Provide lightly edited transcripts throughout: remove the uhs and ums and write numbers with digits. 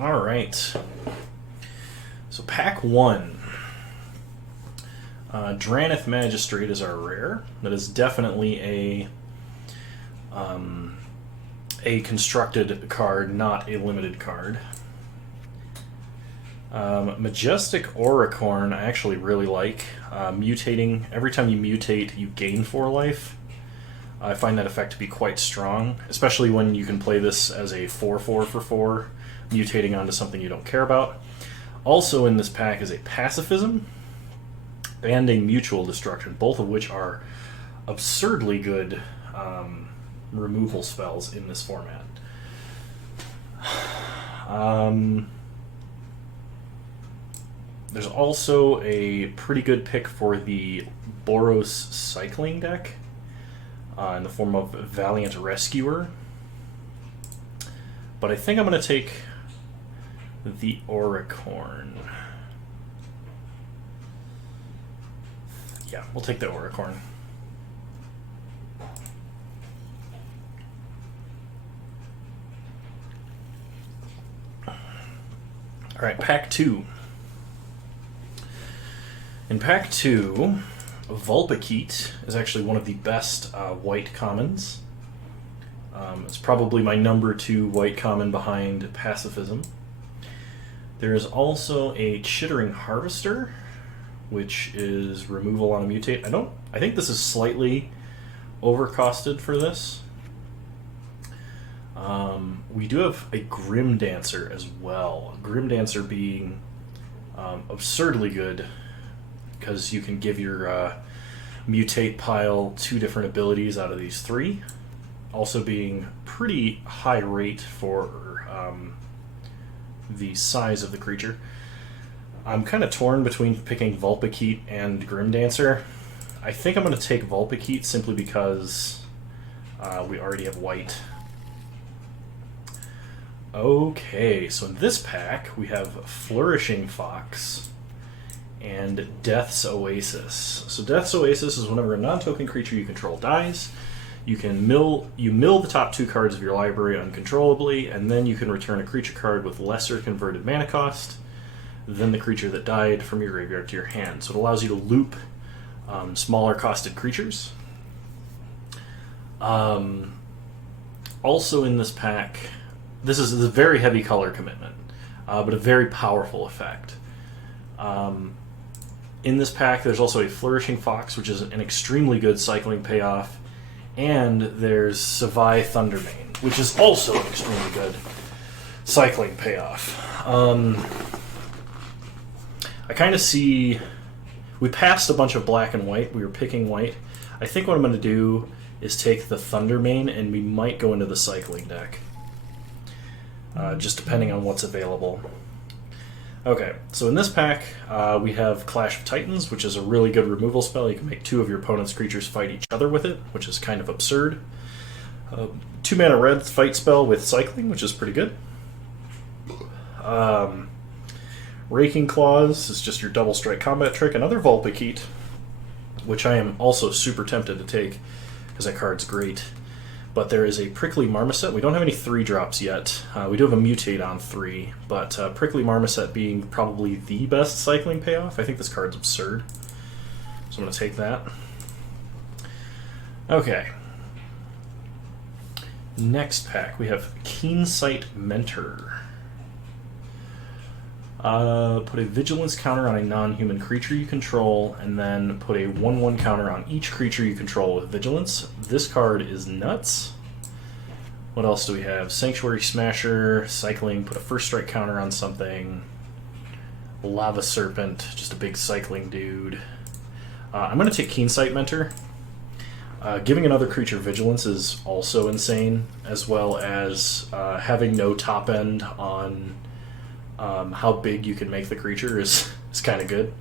All right. So pack 1. Dranith Magistrate is our rare. That is definitely a constructed card, not a limited card. Majestic Auricorn I actually really like. Mutating, every time you mutate, you gain 4 life. I find that effect to be quite strong, especially when you can play this as a 4/4 for 4, mutating onto something you don't care about. Also in this pack is a Pacifism and a Mutual Destruction, both of which are absurdly good removal spells in this format. There's also a pretty good pick for the Boros Cycling deck in the form of Valiant Rescuer. But I think I'm going to take the Auricorn. Yeah, we'll take the Auricorn. All right, pack 2. In pack 2, Vulpikeet is actually one of the best white commons. It's probably my number 2 white common behind Pacifism. There is also a Chittering Harvester, which is removal on a mutate. I think this is slightly overcosted for this. We do have a Grim Dancer as well. Grim Dancer being absurdly good because you can give your mutate pile 2 different abilities out of these 3. Also being pretty high rate for the size of the creature. I'm kind of torn between picking Vulpikeet and Grim Dancer. I think I'm going to take Vulpikeet simply because we already have white. Okay, so in this pack we have Flourishing Fox and Death's Oasis. So Death's Oasis is whenever a non-token creature you control dies, you mill the top 2 cards of your library uncontrollably, and then you can return a creature card with lesser converted mana cost than the creature that died from your graveyard to your hand. So it allows you to loop smaller costed creatures. Also in this pack, this is a very heavy color commitment, but a very powerful effect. In this pack, there's also a Flourishing Fox, which is an extremely good cycling payoff, and there's Savai Thundermane, which is also an extremely good cycling payoff. I kind of see... We passed a bunch of black and white. We were picking white. I think what I'm going to do is take the Thundermane, and we might go into the cycling deck. Just depending on what's available. Okay, so in this pack, we have Clash of Titans, which is a really good removal spell. You can make 2 of your opponent's creatures fight each other with it, which is kind of absurd. 2 mana red fight spell with cycling, which is pretty good. Raking Claws is just your double strike combat trick. Another Vulpikeet, which I am also super tempted to take because that card's great. But there is a Prickly Marmoset. We don't have any 3-drops yet. We do have a Mutate on 3, but Prickly Marmoset being probably the best cycling payoff. I think this card's absurd. So I'm going to take that. Okay. Next pack, we have Keensight Mentor. Put a Vigilance counter on a non-human creature you control, and then put a 1/1 counter on each creature you control with Vigilance. This card is nuts. What else do we have? Sanctuary Smasher, cycling, put a first strike counter on something. Lava Serpent, just a big cycling dude. I'm going to take Keensight Mentor. Giving another creature Vigilance is also insane, as well as having no top end on how big you can make the creature is kind of good.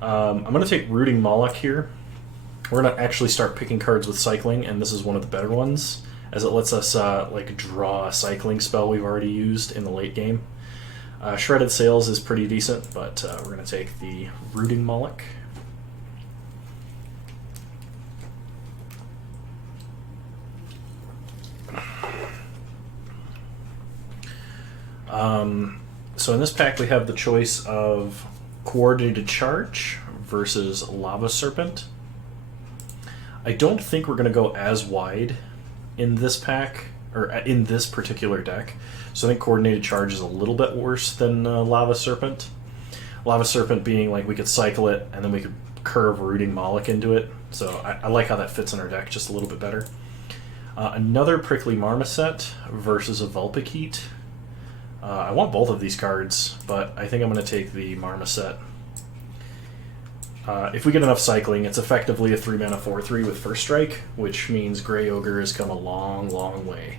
I'm going to take Rooting Moloch here. We're going to actually start picking cards with cycling, and this is one of the better ones, as it lets us draw a cycling spell we've already used in the late game. Shredded Sails is pretty decent, but we're going to take the Rooting Moloch. So in this pack we have the choice of Coordinated Charge versus Lava Serpent. I don't think we're going to go as wide in this pack, or in this particular deck. So I think Coordinated Charge is a little bit worse than Lava Serpent. Lava Serpent being like we could cycle it and then we could curve Rooting Moloch into it. So I like how that fits in our deck just a little bit better. Another Prickly Marmoset versus a Vulpikeet. I want both of these cards, but I think I'm going to take the Marmoset. If we get enough cycling, it's effectively a 3-mana 4/3 with First Strike, which means Grey Ogre has come a long, long way.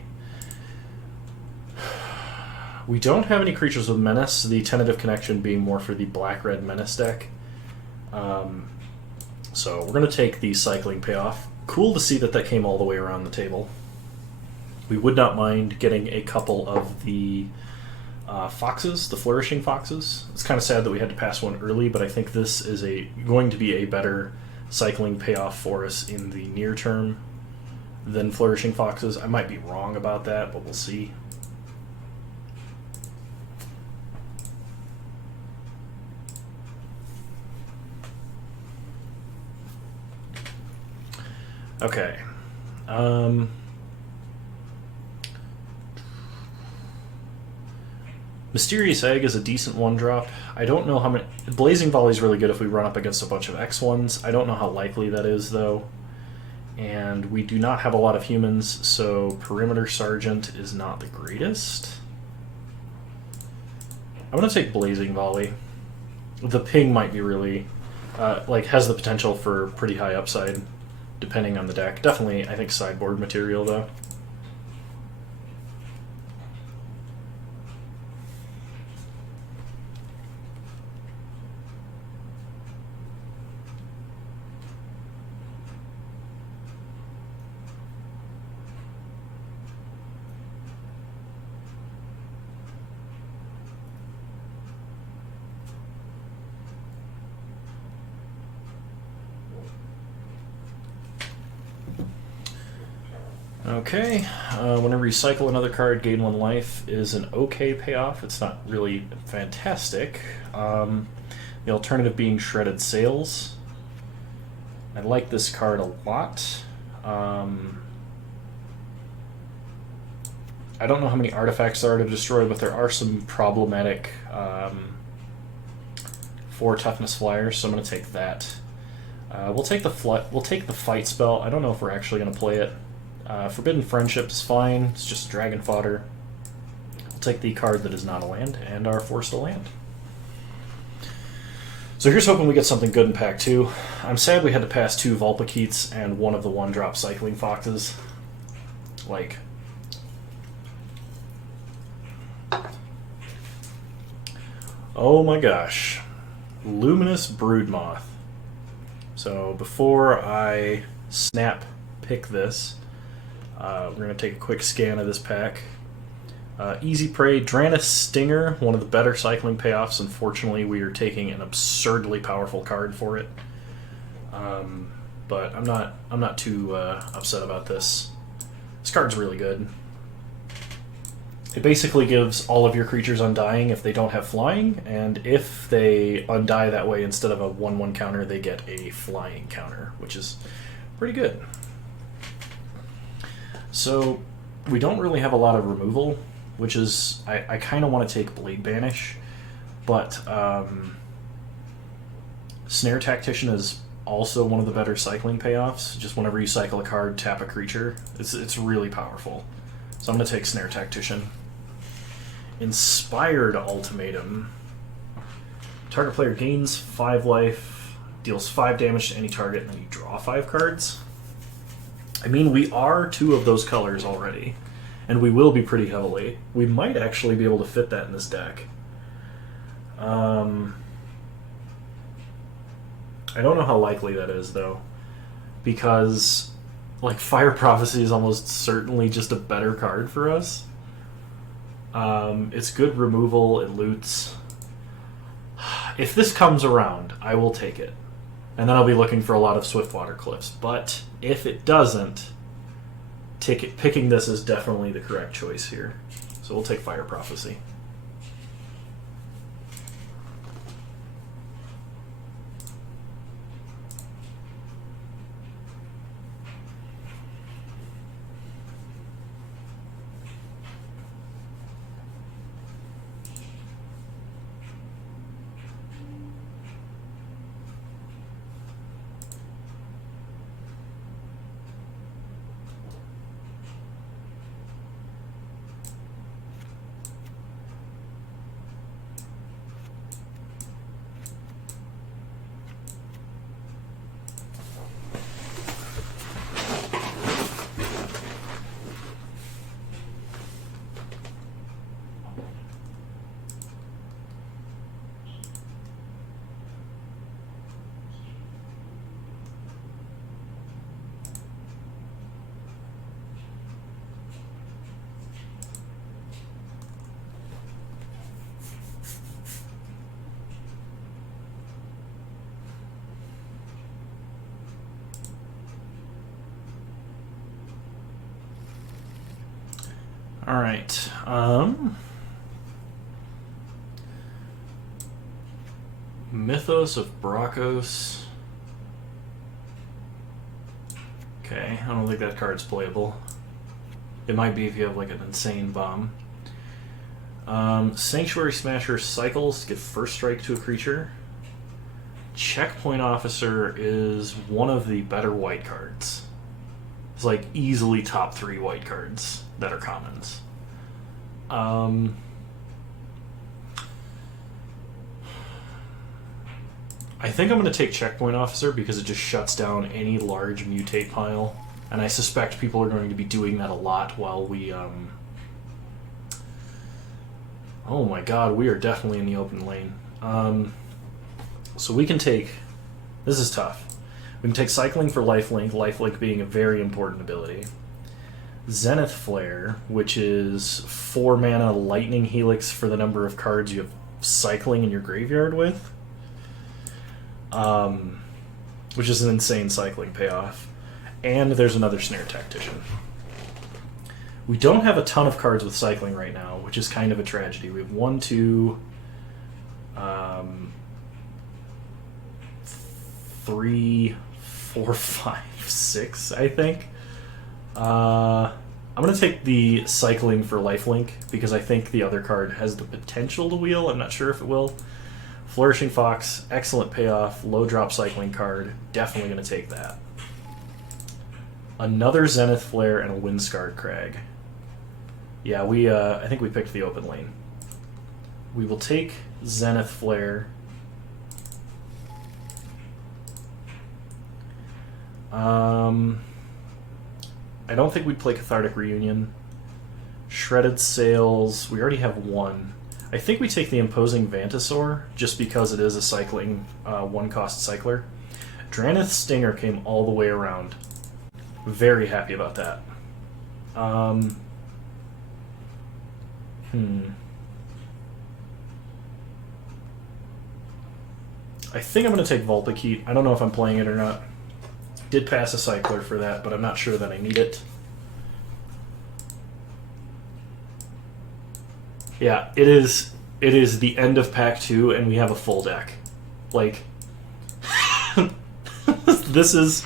We don't have any creatures with Menace, the tentative connection being more for the Black-Red Menace deck. So we're going to take the cycling payoff. Cool to see that that came all the way around the table. We would not mind getting a couple of the foxes, the Flourishing Foxes. It's kind of sad that we had to pass one early, but I think this is going to be a better cycling payoff for us in the near term than Flourishing Foxes. I might be wrong about that, but we'll see. Okay. Mysterious Egg is a decent 1-drop. I don't know how many... Blazing Volley is really good if we run up against a bunch of X1s. I don't know how likely that is, though. And we do not have a lot of humans, so Perimeter Sergeant is not the greatest. I'm going to take Blazing Volley. The ping might be really... has the potential for pretty high upside, depending on the deck. Definitely, I think, sideboard material, though. Okay, whenever you cycle another card, gain 1 life is an okay payoff. It's not really fantastic. The alternative being Shredded Sails. I like this card a lot. I don't know how many artifacts there are to destroy, but there are some problematic 4 toughness flyers, so I'm going to take that. We'll take the fight spell. I don't know if we're actually going to play it. Forbidden Friendship is fine. It's just dragon fodder. We'll take the card that is not a land and are forced to land. So here's hoping we get something good in pack 2. I'm sad we had to pass 2 Vulpikeets and one of the 1-drop Cycling Foxes. Like... oh my gosh. Luminous Broodmoth. So before I snap pick this, we're going to take a quick scan of this pack. Easy Prey, Dranis Stinger, one of the better cycling payoffs. Unfortunately, we are taking an absurdly powerful card for it. But I'm not too upset about this. This card's really good. It basically gives all of your creatures Undying if they don't have flying, and if they undie that way instead of a 1/1 counter, they get a flying counter, which is pretty good. So we don't really have a lot of removal, which is... I kind of want to take Blade Banish, but Snare Tactician is also one of the better cycling payoffs. Just whenever you cycle a card, tap a creature. It's really powerful. So I'm going to take Snare Tactician. Inspired Ultimatum. Target player gains 5 life, deals 5 damage to any target, and then you draw 5 cards. I mean, we are 2 of those colors already, and we will be pretty heavily. We might actually be able to fit that in this deck. I don't know how likely that is, though, because like Fire Prophecy is almost certainly just a better card for us. It's good removal, it loots. If this comes around, I will take it. And then I'll be looking for a lot of Swiftwater Cliffs. But if it doesn't, picking this is definitely the correct choice here. So we'll take Fire Prophecy. All right. Mythos of Brachos. Okay, I don't think that card's playable. It might be if you have like an insane bomb. Sanctuary Smasher cycles, give first strike to a creature. Checkpoint Officer is one of the better white cards. It's like easily top 3 white cards that are commons. I think I'm going to take Checkpoint Officer because it just shuts down any large mutate pile. And I suspect people are going to be doing that a lot while we... Oh my god, we are definitely in the open lane. So we can take... This is tough. We can take Cycling for Lifelink being a very important ability. Zenith Flare, which is 4 mana Lightning Helix for the number of cards you have Cycling in your graveyard with. Which is an insane Cycling payoff. And there's another Snare Tactician. We don't have a ton of cards with Cycling right now, which is kind of a tragedy. We have 1, 2, 3, 4, 5, 6, I think. I'm going to take the Cycling for Lifelink because I think the other card has the potential to wheel. I'm not sure if it will. Flourishing Fox, excellent payoff, low drop Cycling card. Definitely going to take that. Another Zenith Flare and a Windscarred Crag. Yeah, I think we picked the open lane. We will take Zenith Flare. I don't think we'd play Cathartic Reunion. Shredded Sails, we already have 1. I think we take the Imposing Vantasaur, just because it is a cycling, 1-cost cycler. Dranith Stinger came all the way around. Very happy about that. I think I'm going to take Vulpikeet. I don't know if I'm playing it or not. Did pass a cycler for that, but I'm not sure that I need it. Yeah, it is the end of pack 2 and we have a full deck. Like this is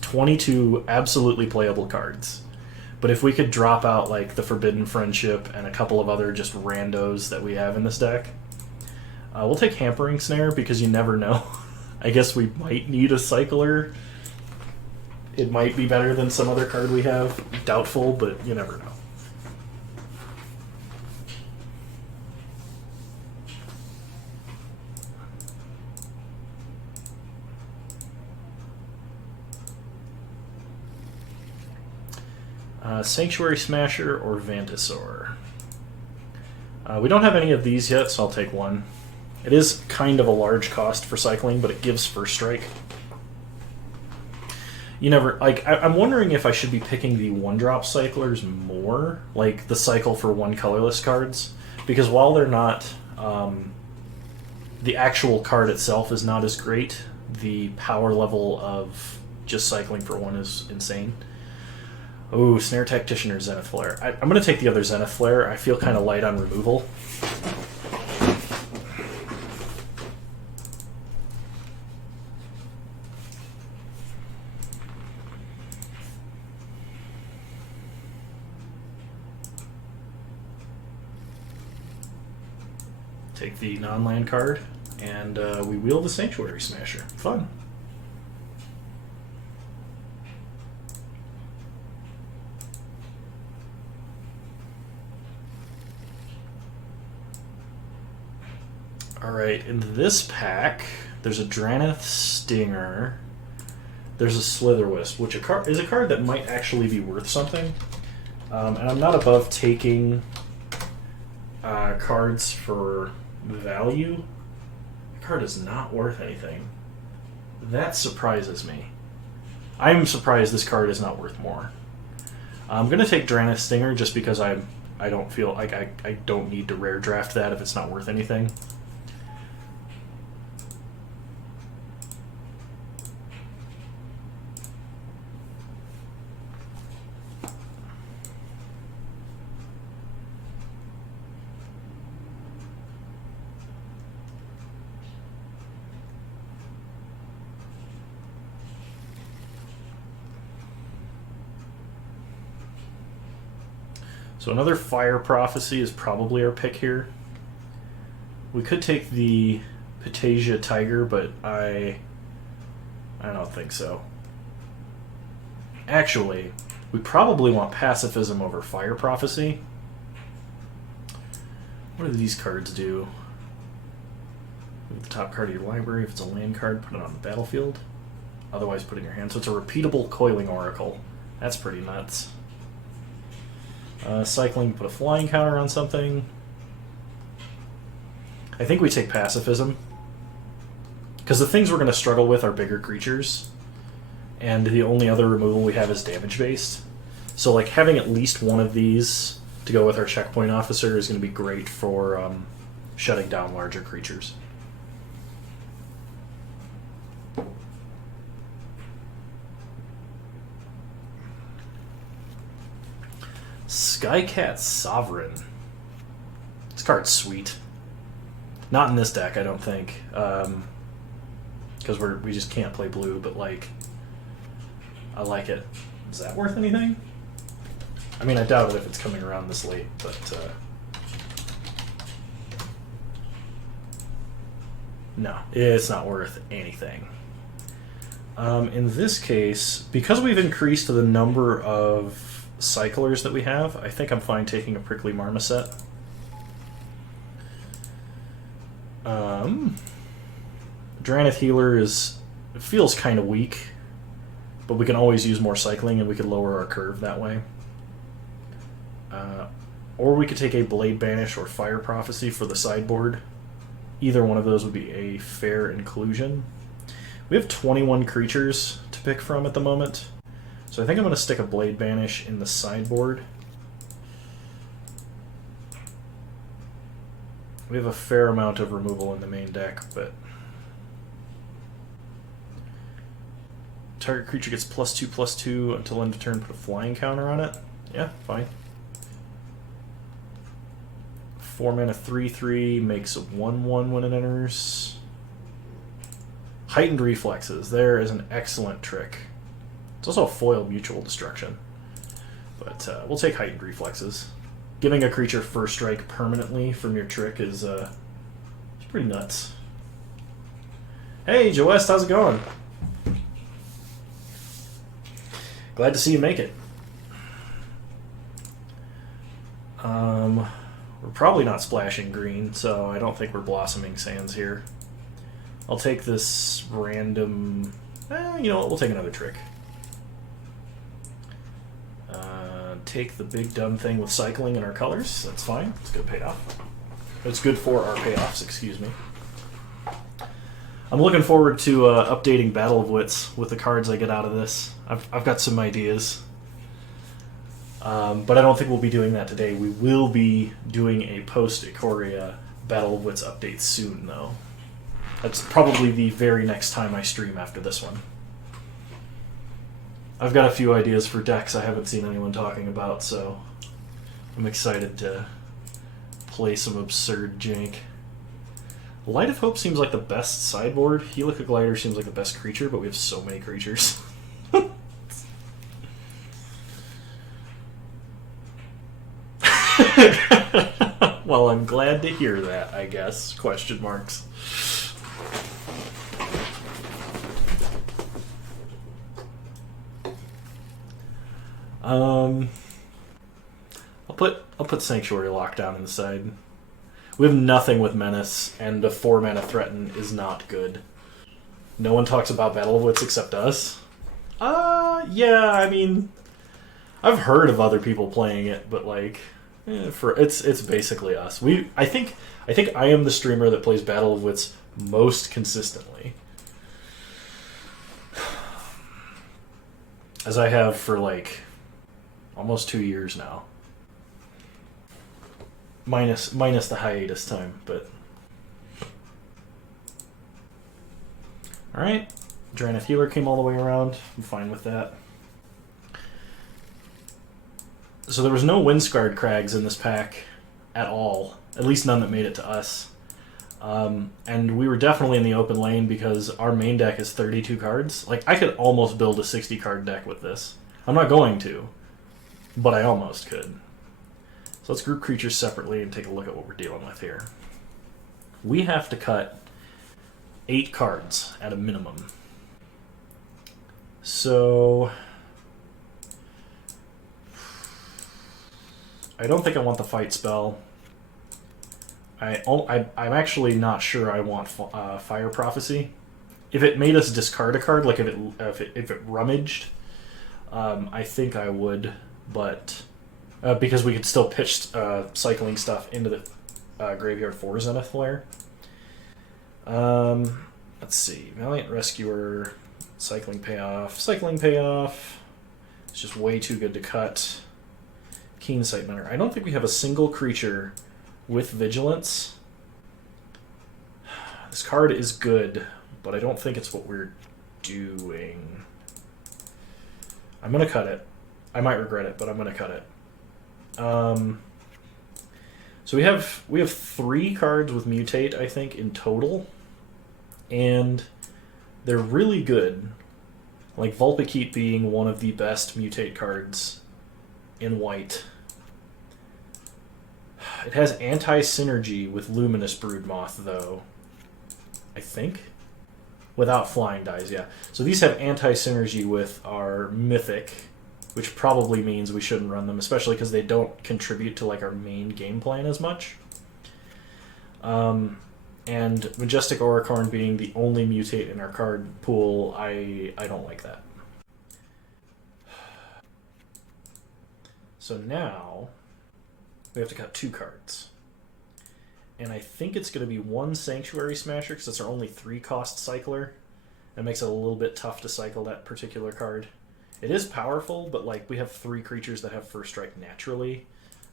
22 absolutely playable cards. But if we could drop out like the Forbidden Friendship and a couple of other just randos that we have in this deck, we'll take Hampering Snare because you never know. I guess we might need a cycler. It might be better than some other card we have. Doubtful, but you never know. Sanctuary Smasher or Vantasaur. We don't have any of these yet, so I'll take 1. It is kind of a large cost for cycling, but it gives first strike. You never... Like, I'm wondering if I should be picking the 1-drop cyclers more, like the cycle for 1 colorless cards, because while they're not... the actual card itself is not as great, the power level of just cycling for 1 is insane. Oh, Snare Tactician or Zenith Flare. I'm going to take the other Zenith Flare. I feel kind of light on removal. Take the non-land card, and we wheel the Sanctuary Smasher. Fun. Alright, in this pack, there's a Dranith Stinger, there's a Slitherwisp, which is a card that might actually be worth something. And I'm not above taking cards for value. The card is not worth anything. That surprises me. I'm surprised this card is not worth more. I'm going to take Dranith Stinger just because I don't feel like I don't need to rare draft that if it's not worth anything. So another Fire Prophecy is probably our pick here. We could take the Patasia Tiger, but I don't think so. Actually, we probably want Pacifism over Fire Prophecy. What do these cards do? Move the top card of your library. If it's a land card, put it on the battlefield. Otherwise, put it in your hand. So it's a repeatable Coiling Oracle. That's pretty nuts. Cycling, put a flying counter on something. I think we take Pacifism. Because the things we're going to struggle with are bigger creatures. And the only other removal we have is damage-based. So like having at least one of these to go with our checkpoint officer is going to be great for shutting down larger creatures. Skycat Sovereign. This card's sweet. Not in this deck, I don't think. Because we just can't play blue, but like, I like it. Is that worth anything? I mean, I doubt it if it's coming around this late, but no, it's not worth anything. In this case, because we've increased the number of cyclers that we have, I think I'm fine taking a Prickly Marmoset. Dranith Healer feels kind of weak, but we can always use more cycling and we could lower our curve that way. Or we could take a Blade Banish or Fire Prophecy for the sideboard. Either one of those would be a fair inclusion. We have 21 creatures to pick from at the moment, so I think I'm going to stick a Blade Banish in the sideboard. We have a fair amount of removal in the main deck, but target creature gets +2/+2 until end of turn, put a flying counter on it. Yeah, fine. 4 mana 3/3 makes a 1/1 when it enters. Heightened Reflexes. There is an excellent trick. It's also a foil Mutual Destruction. But we'll take Heightened Reflexes. Giving a creature first strike permanently from your trick is it's pretty nuts. Hey, Joe West, how's it going? Glad to see you make it. We're probably not splashing green, so I don't think we're Blossoming Sands here. I'll take this random... you know what, we'll take another trick. Take the big dumb thing with cycling in our colors. That's fine. It's good payoff. It's good for our payoffs, excuse me. I'm looking forward to updating Battle of Wits with the cards I get out of this. I've got some ideas. But I don't think we'll be doing that today. We will be doing a post-Ikoria Battle of Wits update soon, though. That's probably the very next time I stream after this one. I've got a few ideas for decks I haven't seen anyone talking about, so I'm excited to play some absurd jank. Light of Hope seems like the best sideboard. Helica Glider seems like the best creature, but we have so many creatures. Well, I'm glad to hear that, I guess. Question marks. I'll put Sanctuary Lockdown inside. We have nothing with Menace, and a 4-mana Threaten is not good. No one talks about Battle of Wits except us. Yeah, I mean, I've heard of other people playing it, but like, it's basically us. I think I am the streamer that plays Battle of Wits most consistently, as I have for like almost 2 years now. Minus the hiatus time, but alright. Dranith Healer came all the way around. I'm fine with that. So there was no Windscarred Crags in this pack at all. At least none that made it to us. And we were definitely in the open lane because our main deck is 32 cards. Like, I could almost build a 60-card deck with this. I'm not going to, but I almost could. So let's group creatures separately and take a look at what we're dealing with here. We have to cut 8 cards at a minimum. So I don't think I want the fight spell. I'm actually not sure I want Fire Prophecy. If it made us discard a card, like if it rummaged, I think I would, but because we could still pitch cycling stuff into the graveyard for Zenith Flare. Let's see, Valiant Rescuer, cycling payoff. It's just way too good to cut. Keen Sight Mentor. I don't think we have a single creature with Vigilance. This card is good, but I don't think it's what we're doing. I'm going to cut it. I might regret it, but I'm going to cut it. So we have 3 cards with Mutate, I think, in total. And they're really good. Like Vulpikeep being one of the best Mutate cards in white. It has anti-synergy with Luminous Broodmoth, though. I think? Without flying dies, yeah. So these have anti-synergy with our Mythic, which probably means we shouldn't run them, especially because they don't contribute to like our main game plan as much. And Majestic Auricorn being the only Mutate in our card pool, I don't like that. So now we have to cut 2 cards. And I think it's going to be 1 Sanctuary Smasher, because it's our only 3-cost cycler. That makes it a little bit tough to cycle that particular card. It is powerful, but like we have 3 creatures that have First Strike naturally.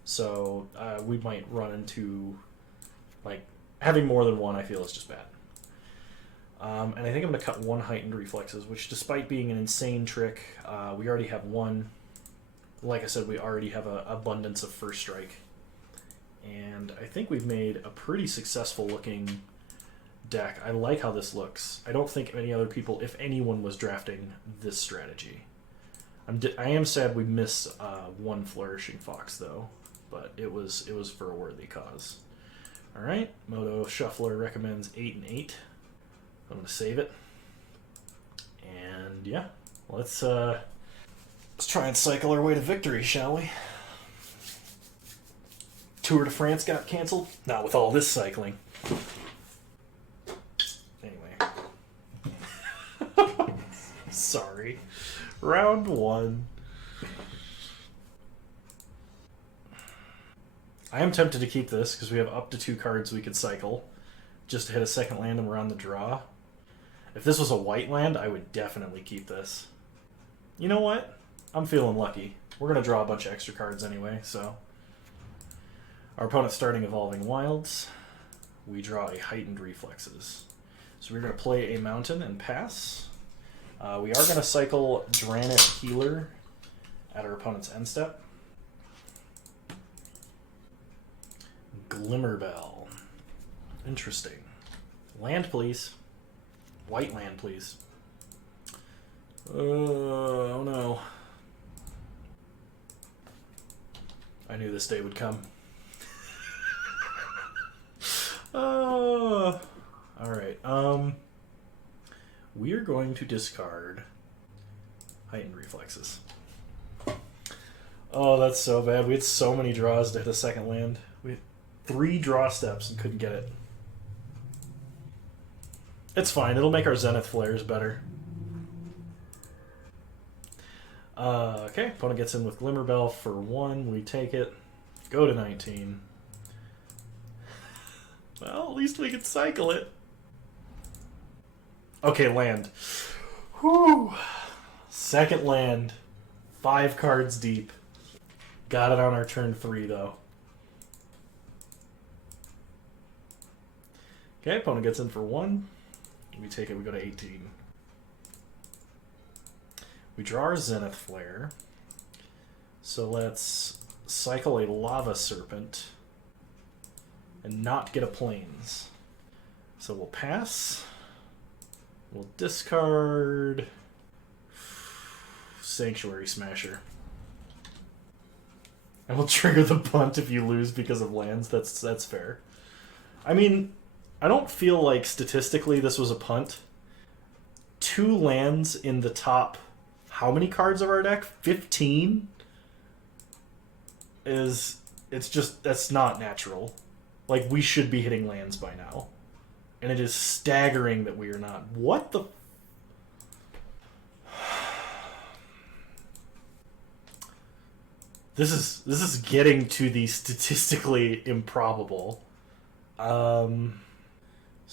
So we might run into, like, having more than 1, I feel, is just bad. And I think I'm going to cut 1 Heightened Reflexes, which despite being an insane trick, we already have 1. Like I said, we already have an abundance of First Strike. And I think we've made a pretty successful looking deck. I like how this looks. I don't think any other people, if anyone, was drafting this strategy. I am sad we missed 1 Flourishing Fox, though. But it was for a worthy cause. Alright, Moto Shuffler recommends 8 and 8. I'm going to save it. And yeah, let's try and cycle our way to victory, shall we? Tour de France got canceled? Not with all this cycling. Anyway. Sorry. Round 1. I am tempted to keep this because we have up to 2 cards we could cycle just to hit a second land and we're on the draw. If this was a white land, I would definitely keep this. You know what? I'm feeling lucky. We're going to draw a bunch of extra cards anyway, so. Our opponent's starting Evolving Wilds. We draw a Heightened Reflexes. So we're going to play a Mountain and pass. We are going to cycle Dranite Healer at our opponent's end step. Glimmerbell. Interesting. Land, please. White land, please. Oh no. I knew this day would come. Alright. We are going to discard Heightened Reflexes. Oh, that's so bad. We had so many draws to hit a second land. We had 3 draw steps and couldn't get it. It's fine. It'll make our Zenith Flares better. Okay, opponent gets in with Glimmerbell for 1. We take it. Go to 19. Well, at least we can cycle it. Okay, land. Whew. Second land. 5 cards deep. Got it on our turn 3, though. Okay, opponent gets in for 1. We take it, we go to 18. We draw our Zenith Flare. So let's cycle a Lava Serpent and not get a Plains. So we'll pass. We'll discard Sanctuary Smasher. And we'll trigger the punt if you lose because of lands. That's fair. I mean, I don't feel like statistically this was a punt. 2 lands in the top how many cards of our deck? 15? That's not natural. Like, we should be hitting lands by now. And it is staggering that we are not. What the... This is getting to the statistically improbable. So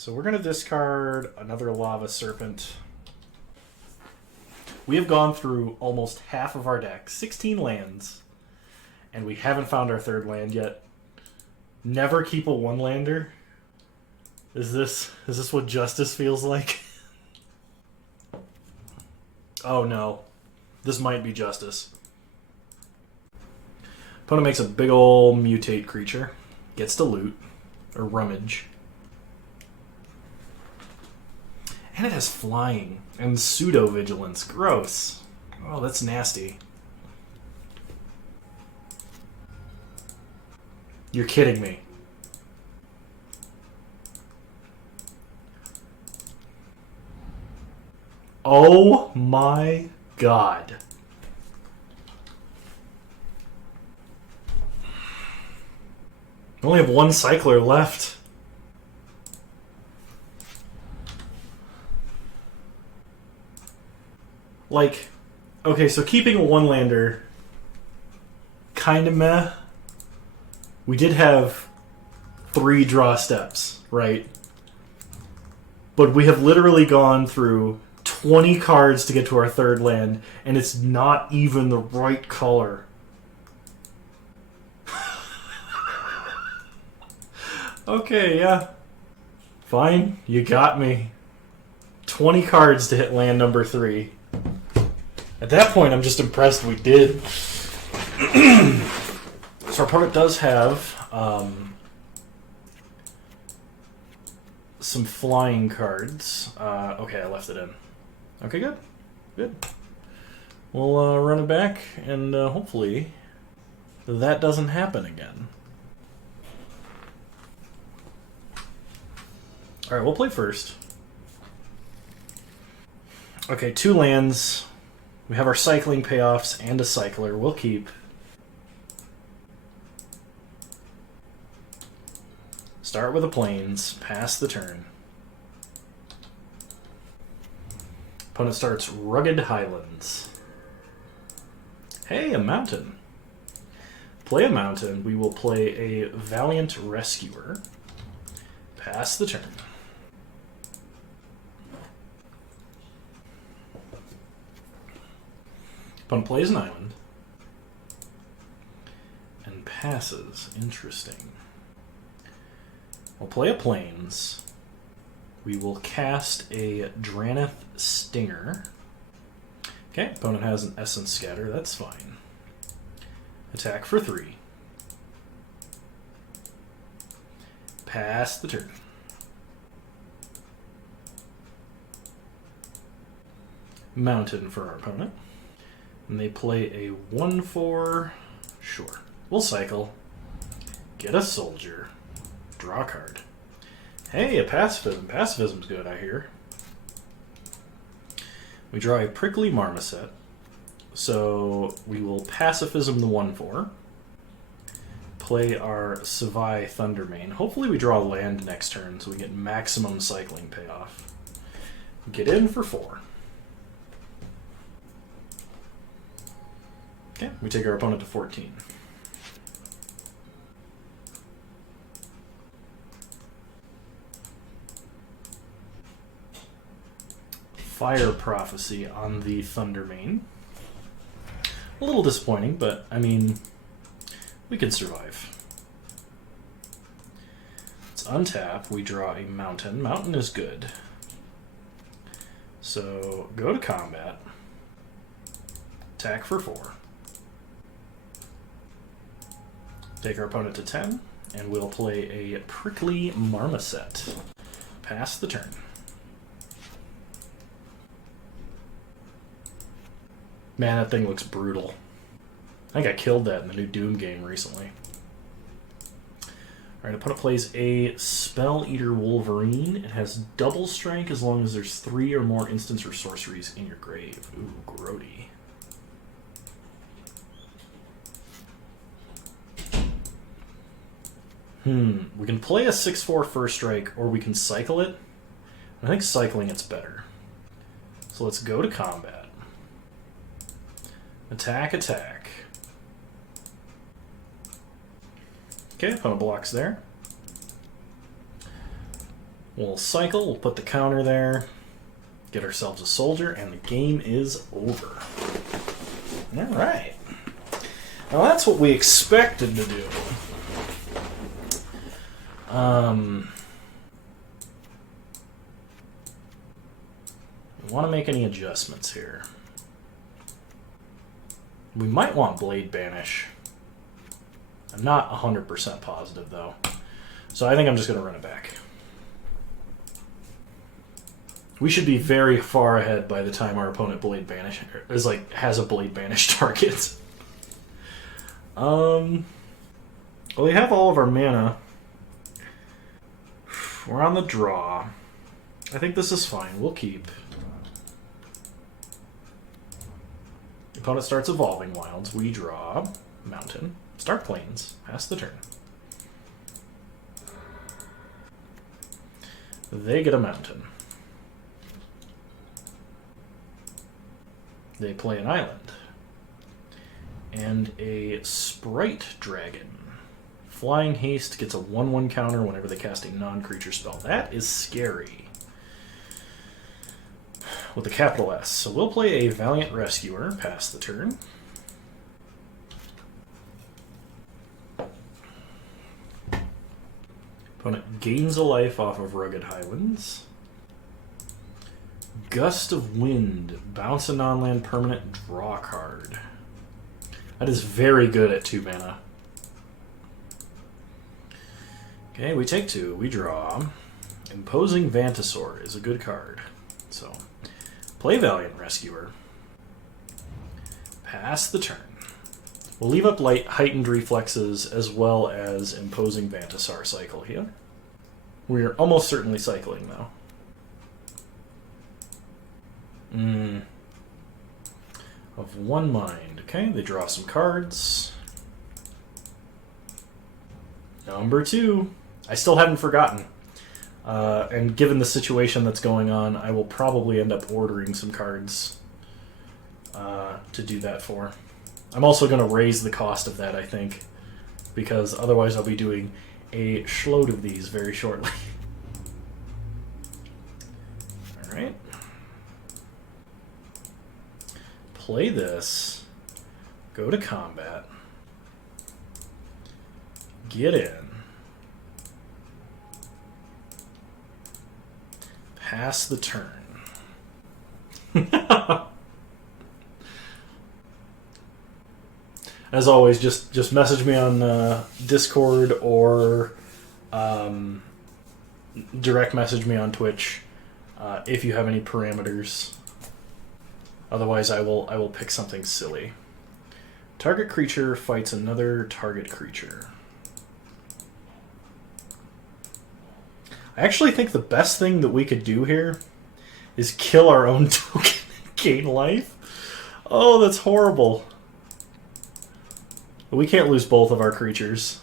we're going to discard another Lava Serpent. We have gone through almost half of our deck, 16 lands, and we haven't found our 3rd land yet. Never keep a 1-lander. Is this what justice feels like? Oh no. This might be justice. Opponent makes a big ol' mutate creature. Gets to loot. Or rummage. And it has flying. And pseudo-vigilance. Gross. Oh, that's nasty. You're kidding me. Oh my god. I only have 1 cycler left. Like, okay, so keeping a 1-lander, kinda meh. We did have 3 draw steps, right? But we have literally gone through 20 cards to get to our 3rd land, and it's not even the right color. Okay, yeah. Fine, you got me. 20 cards to hit land number 3. At that point, I'm just impressed we did. So our opponent does have some flying cards. Okay, I left it in. Okay, good. Good. We'll run it back, and hopefully that doesn't happen again. Alright, we'll play first. Okay, 2 lands. We have our cycling payoffs and a cycler. We'll keep. Start with the plains. Pass the turn. Opponent starts Rugged Highlands. Hey, a mountain. Play a mountain. We will play a Valiant Rescuer. Pass the turn. Opponent plays an island. And passes. Interesting. We'll play a plains. We will cast a Draneth Stinger. Okay, opponent has an Essence Scatter. That's fine. Attack for 3. Pass the turn. Mountain for our opponent. And they play a 1/4. Sure. We'll cycle. Get a soldier. Draw a card. Hey, a pacifism. Pacifism's good, I hear. We draw a Prickly Marmoset. So we will pacifism the 1/4. Play our Savai Thundermane. Hopefully we draw land next turn so we get maximum cycling payoff. Get in for 4. Okay, we take our opponent to 14. Fire Prophecy on the Thundermane. A little disappointing, but I mean, we can survive. Let's untap. We draw a mountain. Mountain is good. So go to combat. Attack for 4. Take our opponent to 10, and we'll play a Prickly Marmoset. Pass the turn. Man, that thing looks brutal. I think I killed that in the new Doom game recently. Alright, opponent plays a Spell Eater Wolverine. It has double strike as long as there's 3 or more instants or sorceries in your grave. Ooh, grody. We can play a 6/4 first strike, or we can cycle it. I think cycling it's better. So let's go to combat. Attack, attack. Okay, opponent blocks there. We'll cycle, we'll put the counter there, get ourselves a soldier, and the game is over. Alright. Now that's what we expected to do. We want to make any adjustments here. We might want Blade Banish. I'm not 100% positive, though. So I think I'm just going to run it back. We should be very far ahead by the time our opponent Blade Banish has a Blade Banish target. Well, we have all of our mana. We're on the draw. I think this is fine. We'll keep. Opponent starts Evolving Wilds. We draw Mountain. Start Plains. Pass the turn. They get a Mountain. They play an Island. And a Sprite Dragon. Flying Haste gets a 1/1 counter whenever they cast a non-creature spell. That is scary. With a capital S. So we'll play a Valiant Rescuer, pass the turn. Opponent gains a life off of Rugged Highlands. Gust of Wind. Bounce a non-land permanent, draw a card. That is very good at 2 mana. Okay, we take 2. We draw. Imposing Vantasaur is a good card. So, play Valiant Rescuer. Pass the turn. We'll leave up heightened reflexes as well as Imposing Vantasaur cycle here. We're almost certainly cycling, though. Of 1 mind. Okay, they draw some cards. Number 2. I still haven't forgotten. And given the situation that's going on, I will probably end up ordering some cards to do that for. I'm also going to raise the cost of that, I think, because otherwise I'll be doing a shload of these very shortly. Alright. Play this. Go to combat. Get in. Pass the turn. As always, just message me on Discord or direct message me on Twitch if you have any parameters. Otherwise, I will pick something silly. Target creature fights another target creature. I actually think the best thing that we could do here is kill our own token and gain life. Oh, that's horrible. But we can't lose both of our creatures.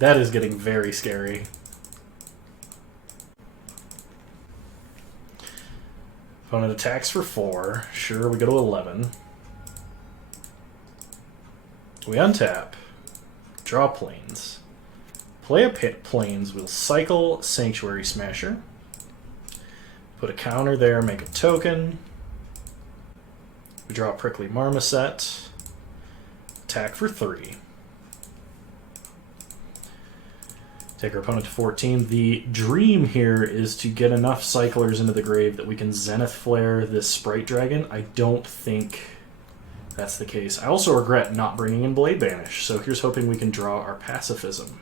That is getting very scary. Opponent attacks for 4. Sure, we go to 11. We untap. Draw Plains. Play a Plains. We'll cycle Sanctuary Smasher. Put a counter there, make a token. We draw Prickly Marmoset. Attack for 3. Take our opponent to 14. The dream here is to get enough cyclers into the grave that we can Zenith Flare this Sprite Dragon. I don't think that's the case. I also regret not bringing in Blade Banish, so here's hoping we can draw our Pacifism.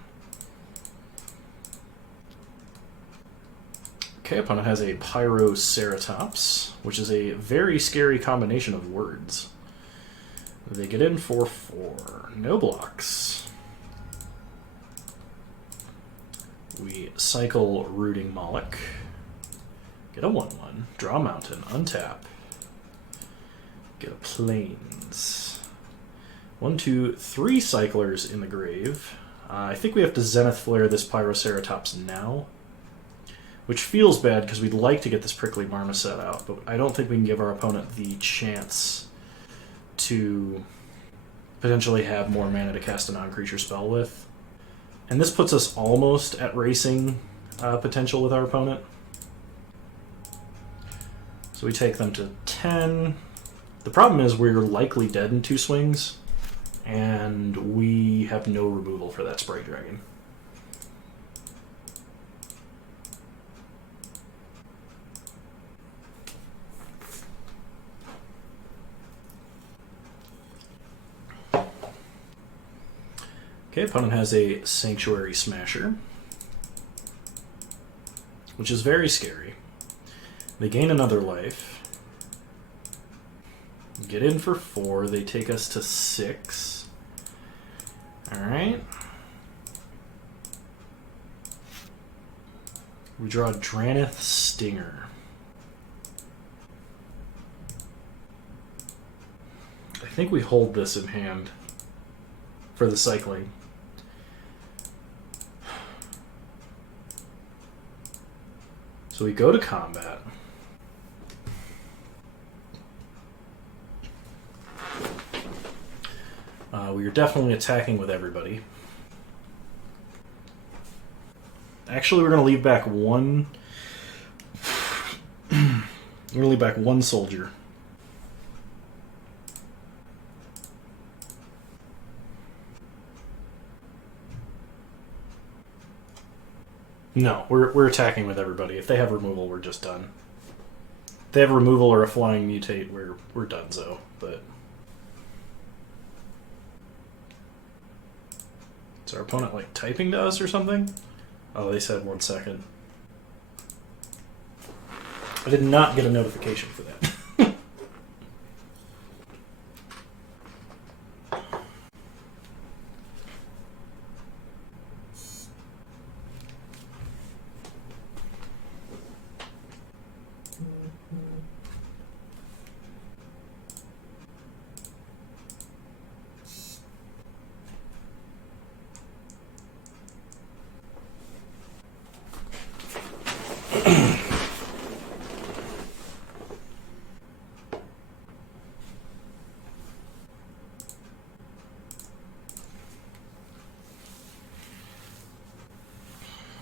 Okay, opponent has a Pyroceratops, which is a very scary combination of words. They get in for 4. No blocks. We cycle Rooting Moloch. Get a 1-1. Draw Mountain. Untap. Get a Plains. 1, 2, 3 cyclers in the grave. I think we have to Zenith Flare this Pyroceratops now, which feels bad because we'd like to get this Prickly Marmoset out, but I don't think we can give our opponent the chance to potentially have more mana to cast a non-creature spell with. And this puts us almost at racing potential with our opponent. So we take them to 10. The problem is we're likely dead in 2 swings, and we have no removal for that Sprite Dragon. Okay, opponent has a Sanctuary Smasher, which is very scary. They gain another life. Get in for 4. They take us to 6. Alright. We draw Dranith Stinger. I think we hold this in hand for the cycling. So we go to combat. We are definitely attacking with everybody. Actually, we're going to leave back one. We're going to leave back 1 soldier. No, we're attacking with everybody. If they have removal, we're just done. If they have removal or a flying mutate, we're done, so, but... Is our opponent, like, typing to us or something? Oh, they said 1 second. I did not get a notification for that.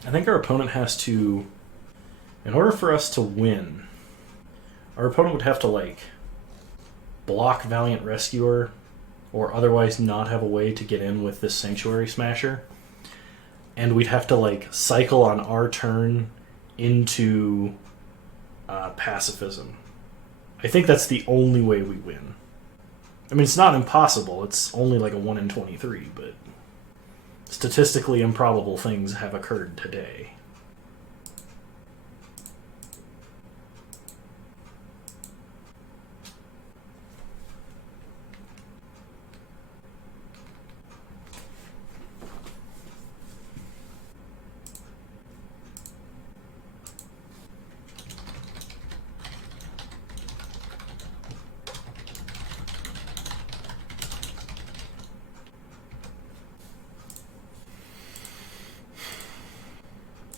I think our opponent has to, in order for us to win, our opponent would have to, like, block Valiant Rescuer or otherwise not have a way to get in with this Sanctuary Smasher. And we'd have to, like, cycle on our turn into pacifism. I think that's the only way we win. I mean, it's not impossible. It's only like a 1 in 23, but... statistically improbable things have occurred today.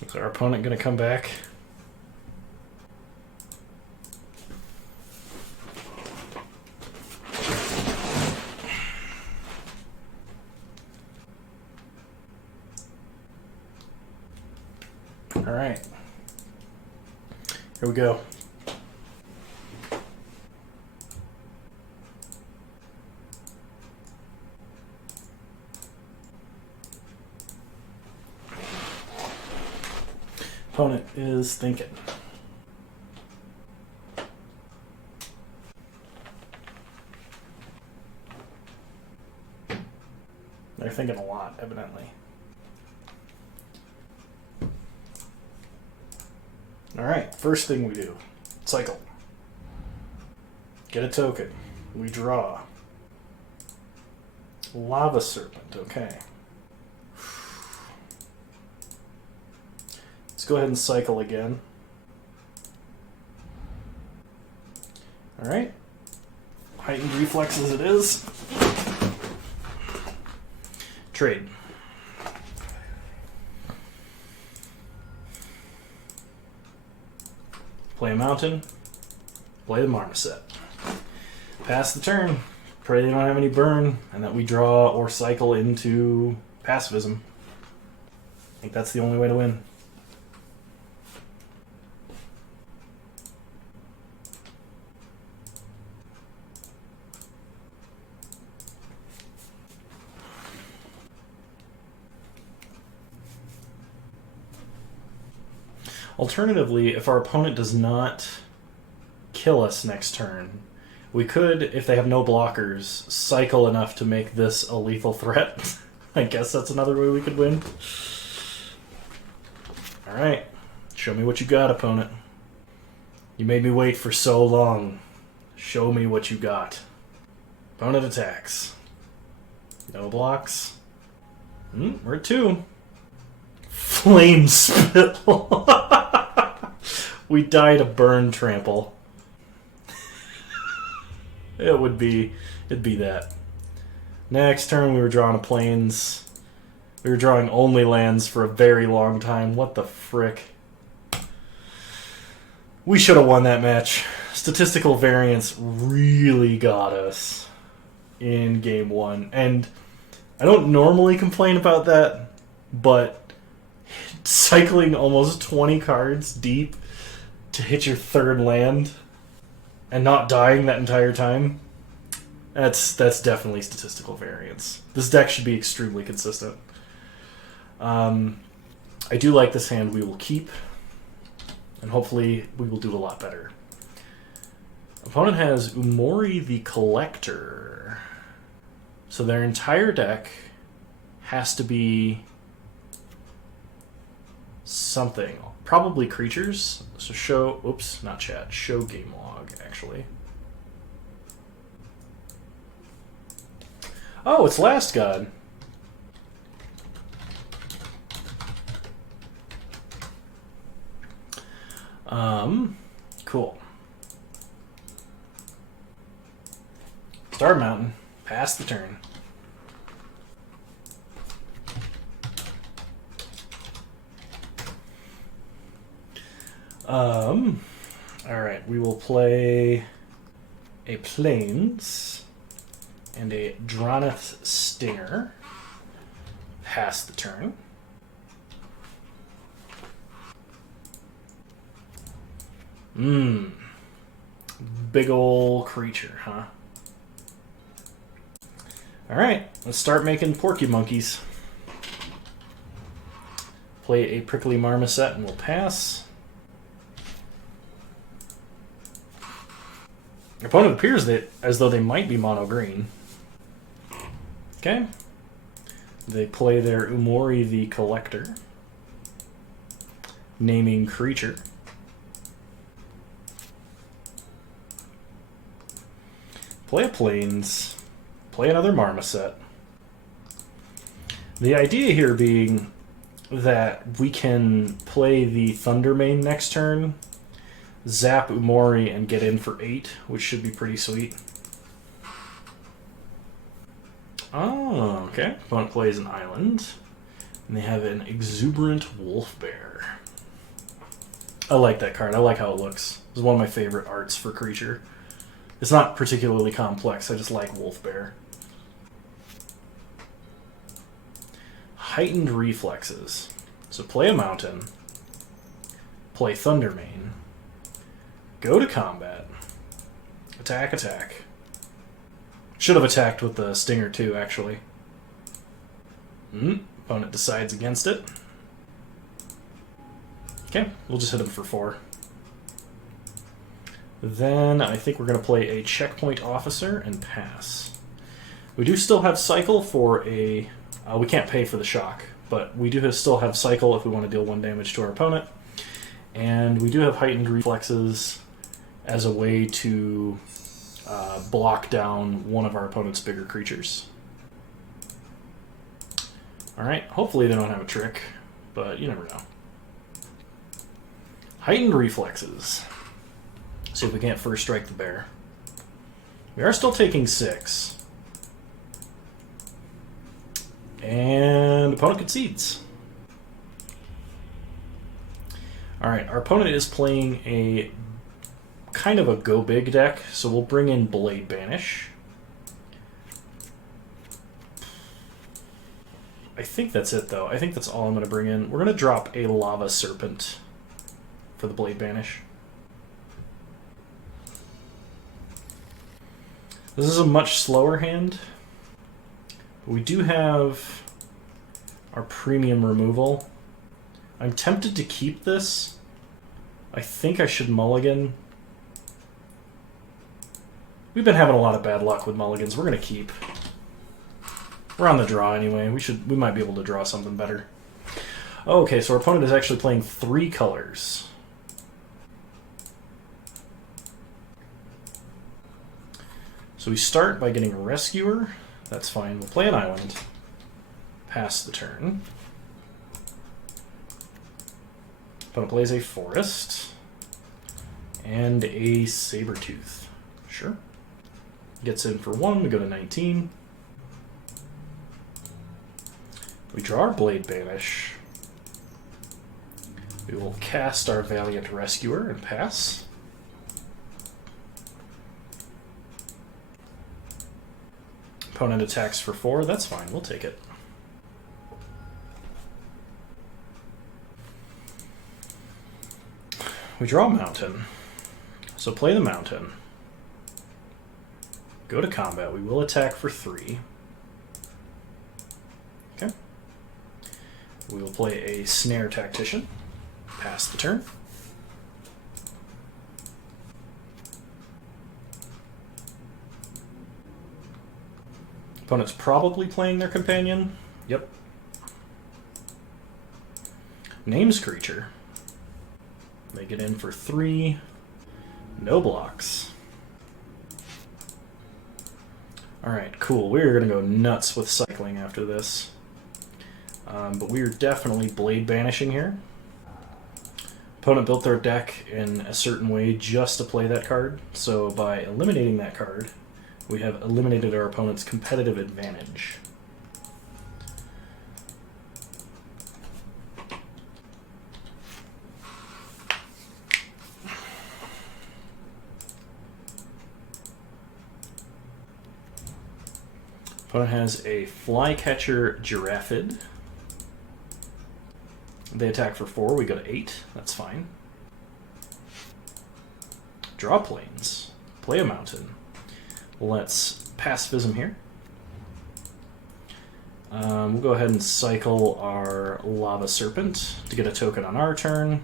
Is our opponent going to come back? All right. Here we go. Opponent is thinking. They're thinking a lot, evidently. Alright, first thing we do. Cycle. Get a token. We draw. Lava Serpent, okay. Let's go ahead and cycle again. Alright. Heightened reflexes it is. Trade. Play a mountain. Play the marmoset. Pass the turn. Pray they don't have any burn, and that we draw or cycle into pacifism. I think that's the only way to win. Alternatively, if our opponent does not kill us next turn, we could, if they have no blockers, cycle enough to make this a lethal threat. I guess that's another way we could win. Alright. Show me what you got, opponent. You made me wait for so long. Show me what you got. Opponent attacks. No blocks. We're at 2. Flame Spittle. We died a burn trample. It'd be that. Next turn we were drawing a plains. We were drawing only lands for a very long time. What the frick? We should have won that match. Statistical variance really got us in game 1. And I don't normally complain about that, but cycling almost 20 cards deep to hit your third land and not dying that entire time, that's definitely statistical variance. This deck should be extremely consistent. I do like this hand. We will keep, and hopefully we will do a lot better. Opponent has Umori the Collector. So their entire deck has to be something. Probably creatures. So show, oops, not chat. Show game log, actually. Oh, it's Last God. Cool. Star Mountain. Pass the turn. Alright, we will play a Plains and a Droneth Stinger. Pass the turn. Big ol' creature, huh? Alright, let's start making Porky Monkeys. Play a Prickly Marmoset and we'll pass. Your opponent appears as though they might be mono-green. Okay. They play their Umori the Collector. Naming creature. Play a Plains. Play another Marmoset. The idea here being that we can play the Thundermane next turn, zap Umori, and get in for 8, which should be pretty sweet. Oh, okay. Opponent plays an island, and they have an Exuberant Wolf Bear. I like that card. I like how it looks. It's one of my favorite arts for creature. It's not particularly complex. I just like Wolf Bear. Heightened Reflexes. So play a mountain. Play Thundermane. Go to combat. Attack, attack. Should have attacked with the Stinger too, actually. Opponent decides against it. Okay, we'll just hit him for 4. Then I think we're going to play a Checkpoint Officer and pass. We do still have Cycle for a... we can't pay for the shock, but we do still have Cycle if we want to deal 1 damage to our opponent. And we do have heightened reflexes as a way to block down one of our opponent's bigger creatures. Alright, hopefully they don't have a trick, but you never know. Heightened reflexes. See if we can't first strike the bear. We are still taking 6. And opponent concedes. Alright, our opponent is playing a kind of a go big deck, so we'll bring in Blade Banish. I think that's it though. I think that's all I'm going to bring in. We're going to drop a Lava Serpent for the Blade Banish. This is a much slower hand. But we do have our premium removal. I'm tempted to keep this. I think I should mulligan. We've been having a lot of bad luck with mulligans. We're going to keep. We're on the draw anyway. We might be able to draw something better. Okay, so our opponent is actually playing 3 colors. So we start by getting a Rescuer. That's fine. We'll play an island. Pass the turn. Opponent plays a Forest. And a Sabertooth. Sure. Gets in for 1. We go to 19. We draw our Blade Banish. We will cast our Valiant Rescuer and pass. Opponent attacks for 4. That's fine. We'll take it. We draw a Mountain. So play the Mountain. Go to combat. We will attack for 3. Okay. We will play a Snare Tactician. Pass the turn. Opponent's probably playing their companion. Yep. Names creature. They get in for 3. No blocks. Alright, cool. We're going to go nuts with cycling after this. But we are definitely Blade Banishing here. Opponent built their deck in a certain way just to play that card. So by eliminating that card, we have eliminated our opponent's competitive advantage. Opponent has a Flycatcher Giraffid. They attack for 4. We go to 8. That's fine. Draw planes. Play a mountain. Let's pacifism here. We'll go ahead and cycle our Lava Serpent to get a token on our turn.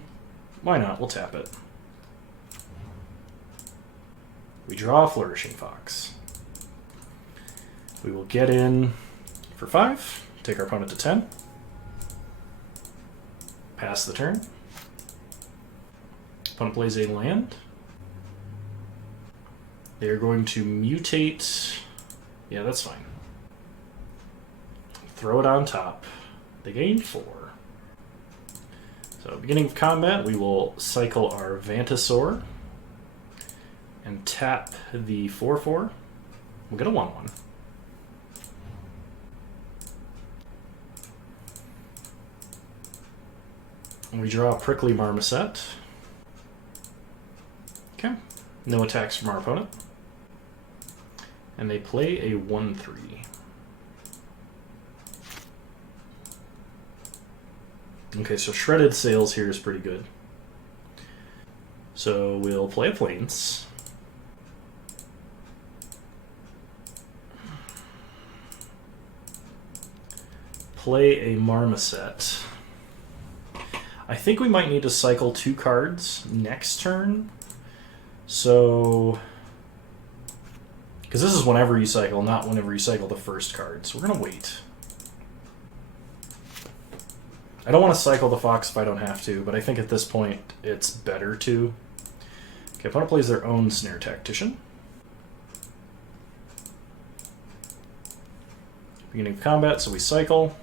Why not? We'll tap it. We draw a Flourishing Fox. We will get in for 5, take our opponent to 10. Pass the turn. Opponent plays a land. They are going to mutate. Yeah, that's fine. Throw it on top. They gain 4. So, beginning of combat, we will cycle our Vantasaur and tap the 4/4. We'll get a 1/1. And we draw a Prickly Marmoset. Okay. No attacks from our opponent. And they play a 1/3. Okay, so Shredded Sails here is pretty good. So we'll play a Plains. Play a Marmoset. I think we might need to cycle 2 cards next turn. So, because this is whenever you cycle, not whenever you cycle the first card. So we're going to wait. I don't want to cycle the fox if I don't have to, but I think at this point it's better to. Okay, opponent plays their own Snare Tactician. Beginning of combat, so we cycle.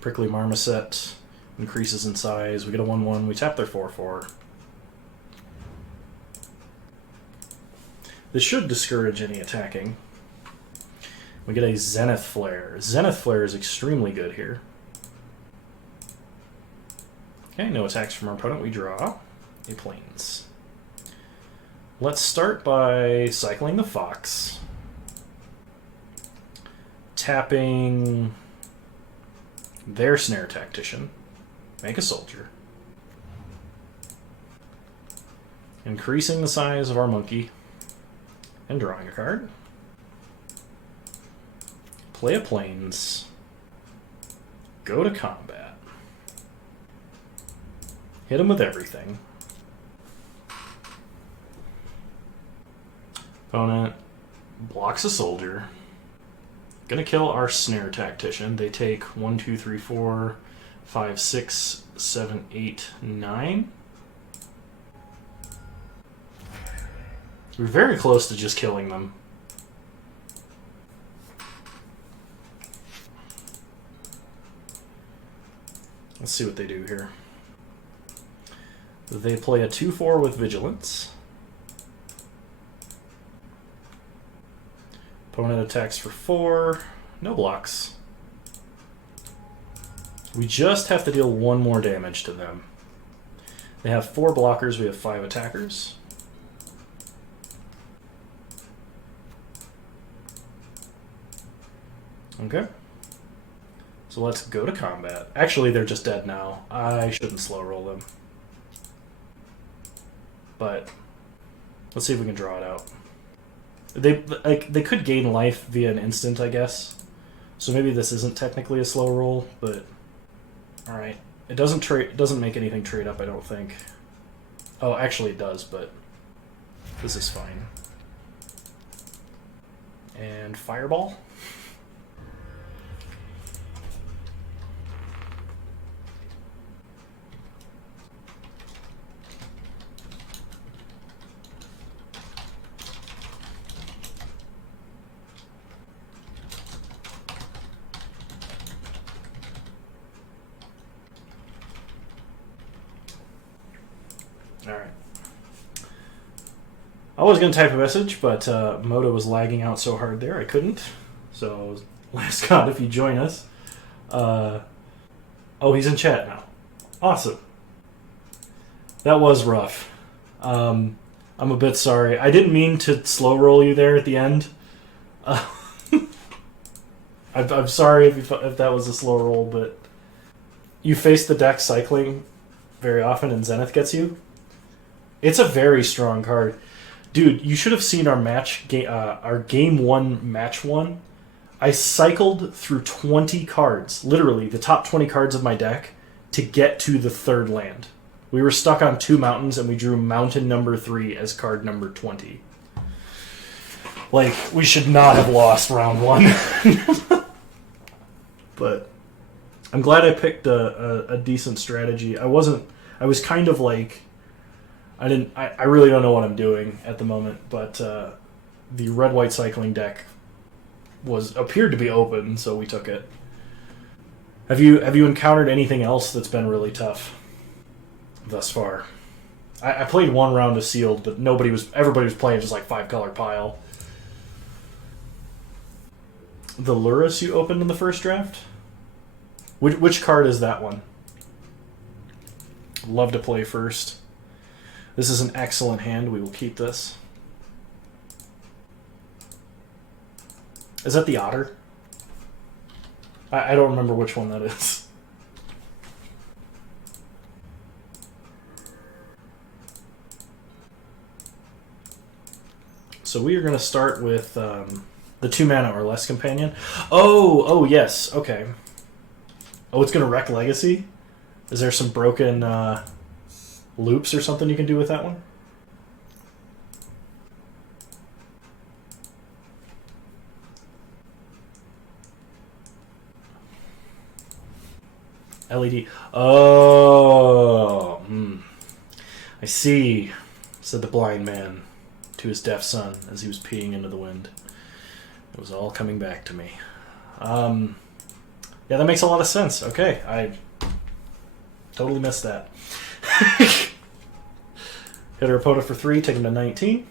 Prickly Marmoset increases in size. We get a 1/1. We tap their 4/4. This should discourage any attacking. We get a Zenith Flare. Zenith Flare is extremely good here. Okay, no attacks from our opponent. We draw a Plains. Let's start by cycling the fox. Tapping their Snare Tactician. Make a soldier. Increasing the size of our monkey. And drawing a card. Play a Plains. Go to combat. Hit him with everything. Opponent blocks a soldier. Gonna kill our Snare Tactician. They take 1, 2, 3, 4, 5, 6, 7, 8, 9. We're very close to just killing them. Let's see what they do here. They play a 2/4 with Vigilance. Opponent attacks for 4. No blocks. We just have to deal 1 more damage to them. They have 4 blockers. We have 5 attackers. Okay. So let's go to combat. Actually, they're just dead now. I shouldn't slow roll them. But let's see if we can draw it out. They could gain life via an instant, I guess. So maybe this isn't technically a slow roll, but all right. It doesn't make anything trade up, I don't think. Oh, actually it does, but this is fine. And Fireball. Alright. I was going to type a message, but Moto was lagging out so hard there I couldn't. So, last Scott, if you join us. Oh, he's in chat now. Awesome. That was rough. I'm a bit sorry. I didn't mean to slow roll you there at the end. I'm sorry if that was a slow roll, but you face the deck cycling very often and Zenith gets you. It's a very strong card. Dude, you should have seen our game 1 match 1. I cycled through 20 cards, literally the top 20 cards of my deck, to get to the 3rd land. We were stuck on 2 mountains and we drew mountain number 3 as card number 20. Like, we should not have lost round 1. But I'm glad I picked a decent strategy. I was kind of like, I really don't know what I'm doing at the moment, but the red-white cycling deck appeared to be open, so we took it. Have you encountered anything else that's been really tough thus far? I played 1 round of sealed, but everybody was playing just like 5-color pile. The Lurrus you opened in the first draft? Which card is that one? Love to play first. This is an excellent hand. We will keep this. Is that the Otter? I don't remember which one that is. So we are going to start with the 2 mana or less companion. Oh, yes. Okay. Oh, it's going to wreck Legacy? Is there some broken loops or something you can do with that one? LED. Oh, I see, said the blind man to his deaf son as he was peeing into the wind. It was all coming back to me. Yeah, that makes a lot of sense. Okay, I totally missed that. Hit our opponent for 3, take him to 19.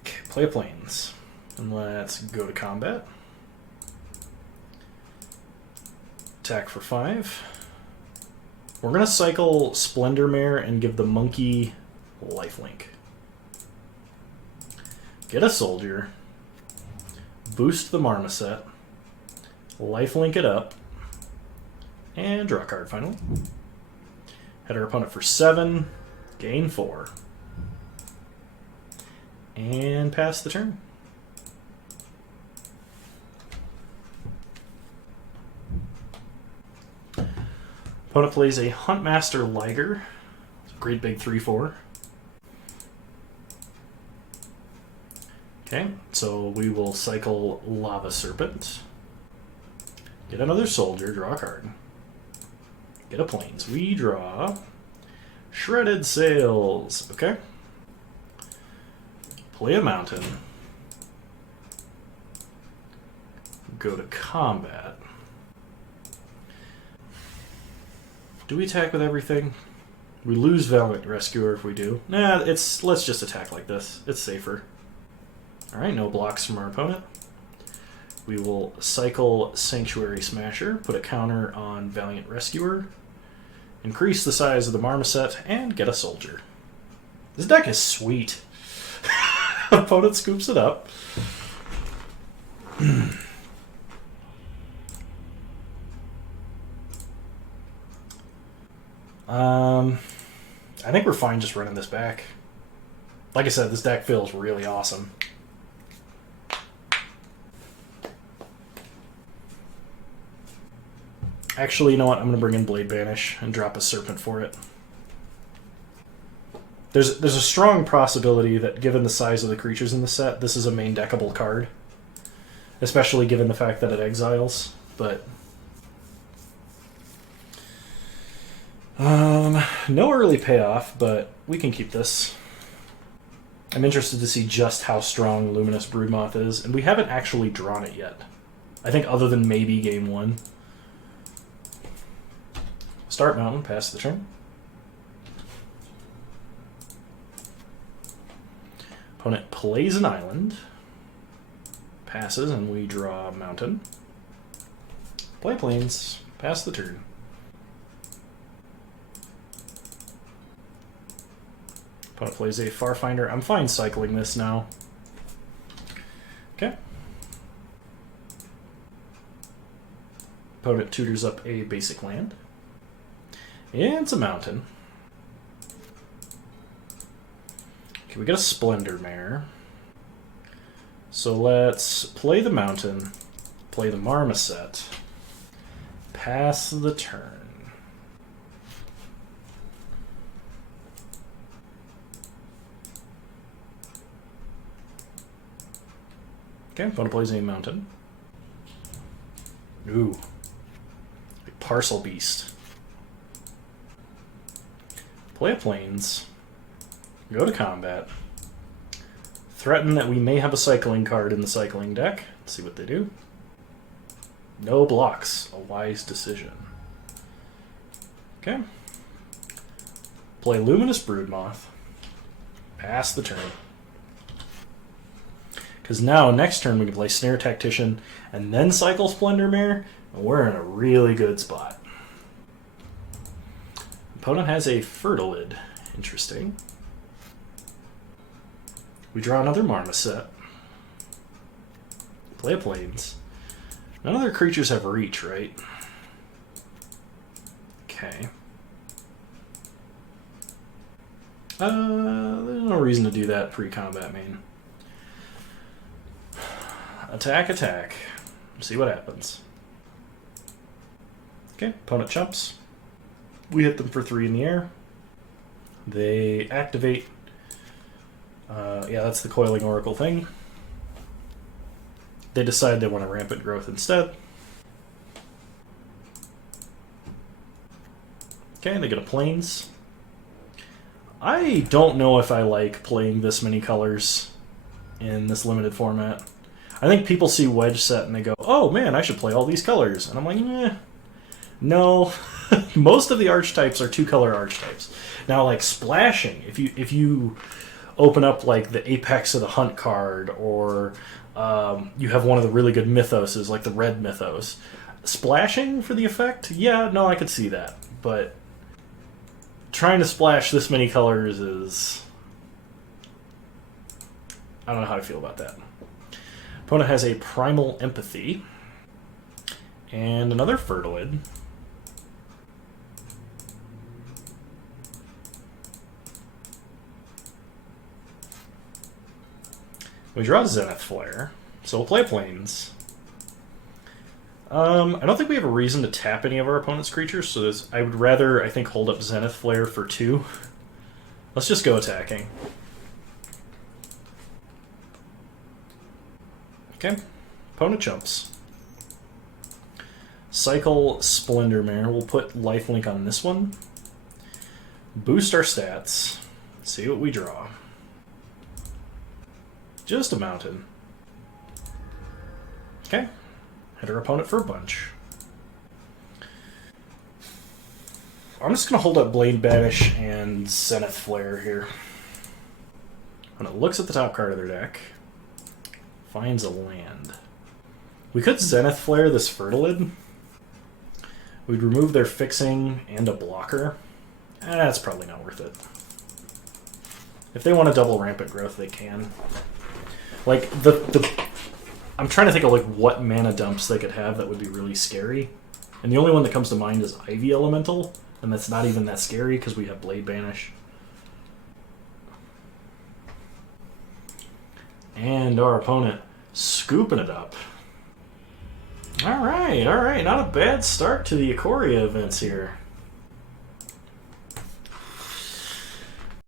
Okay, play planes. And let's go to combat. Attack for 5. We're going to cycle Splendor Mare and give the monkey lifelink. Get a soldier. Boost the Marmoset. Lifelink it up. And draw a card finally. Hit our opponent for 7. Gain 4. And pass the turn. Opponent plays a Huntmaster Liger. It's a great big 3/4. Okay, so we will cycle Lava Serpent. Get another soldier, draw a card. Get a plains. We draw Shredded Sails. Okay. Play a mountain. Go to combat. Do we attack with everything? We lose Valiant Rescuer if we do. Nah, let's just attack like this. It's safer. Alright, no blocks from our opponent. We will cycle Sanctuary Smasher, put a counter on Valiant Rescuer, increase the size of the Marmoset, and get a soldier. This deck is sweet. Opponent scoops it up. I think we're fine just running this back. Like I said, this deck feels really awesome. Actually, you know what? I'm going to bring in Blade Banish and drop a Serpent for it. There's a strong possibility that, given the size of the creatures in the set, this is a main deckable card. Especially given the fact that it exiles, but... no early payoff, but we can keep this. I'm interested to see just how strong Luminous Broodmoth is, and we haven't actually drawn it yet. I think other than maybe game 1. Start mountain, pass the turn. Opponent plays an island. Passes, and we draw mountain. Play plains, pass the turn. Opponent plays a Farfinder. I'm fine cycling this now. Okay. Opponent tutors up a basic land. And it's a mountain. Okay, we got a Splendor Mare. So let's play the mountain, play the Marmoset, pass the turn. Okay, opponent plays a mountain. Ooh. A Parcel Beast. Play a plains. Go to combat. Threaten that we may have a cycling card in the cycling deck. Let's see what they do. No blocks. A wise decision. Okay. Play Luminous Broodmoth. Pass the turn. Because now, next turn, we can play Snare Tactician and then cycle Splendor Mare, and we're in a really good spot. Opponent has a Fertilid. Interesting. We draw another Marmoset. Play a plains. None of their creatures have reach, right? Okay. There's no reason to do that pre-combat main. Attack, attack. See what happens. Okay, opponent chumps. We hit them for 3 in the air. They activate Yeah, that's the Coiling Oracle thing. They decide they want a Rampant Growth instead. Okay, they get a Plains. I don't know if I like playing this many colors in this limited format. I think people see Wedge Set and they go, oh man, I should play all these colors. And I'm like, no. Most of the archetypes are 2-color archetypes. Now, like splashing, if you open up like the Apex of the Hunt card, or you have one of the really good mythoses, like the red mythos, splashing for the effect, yeah, no, I could see that. But trying to splash this many colors is... I don't know how I feel about that. Opponent has a Primal Empathy and another Fertilid. We draw Zenith Flare, so we'll play Plains. I don't think we have a reason to tap any of our opponent's creatures, so I would rather, I think, hold up Zenith Flare for 2. Let's just go attacking. Okay, opponent jumps. Cycle Splendor Mare. We'll put Lifelink on this one. Boost our stats. See what we draw. Just a mountain. Okay. Hit our opponent for a bunch. I'm just going to hold up Blade Banish and Zenith Flare here. When it looks at the top card of their deck, finds a land. We could Zenith Flare this Fertilid. We'd remove their fixing and a blocker. That's probably not worth it. If they want to double Rampant Growth, they can. Like, I'm trying to think of like what mana dumps they could have that would be really scary. And the only one that comes to mind is Ivy Elemental, and that's not even that scary because we have Blade Banish. And our opponent scooping it up. Alright, not a bad start to the Ikoria events here.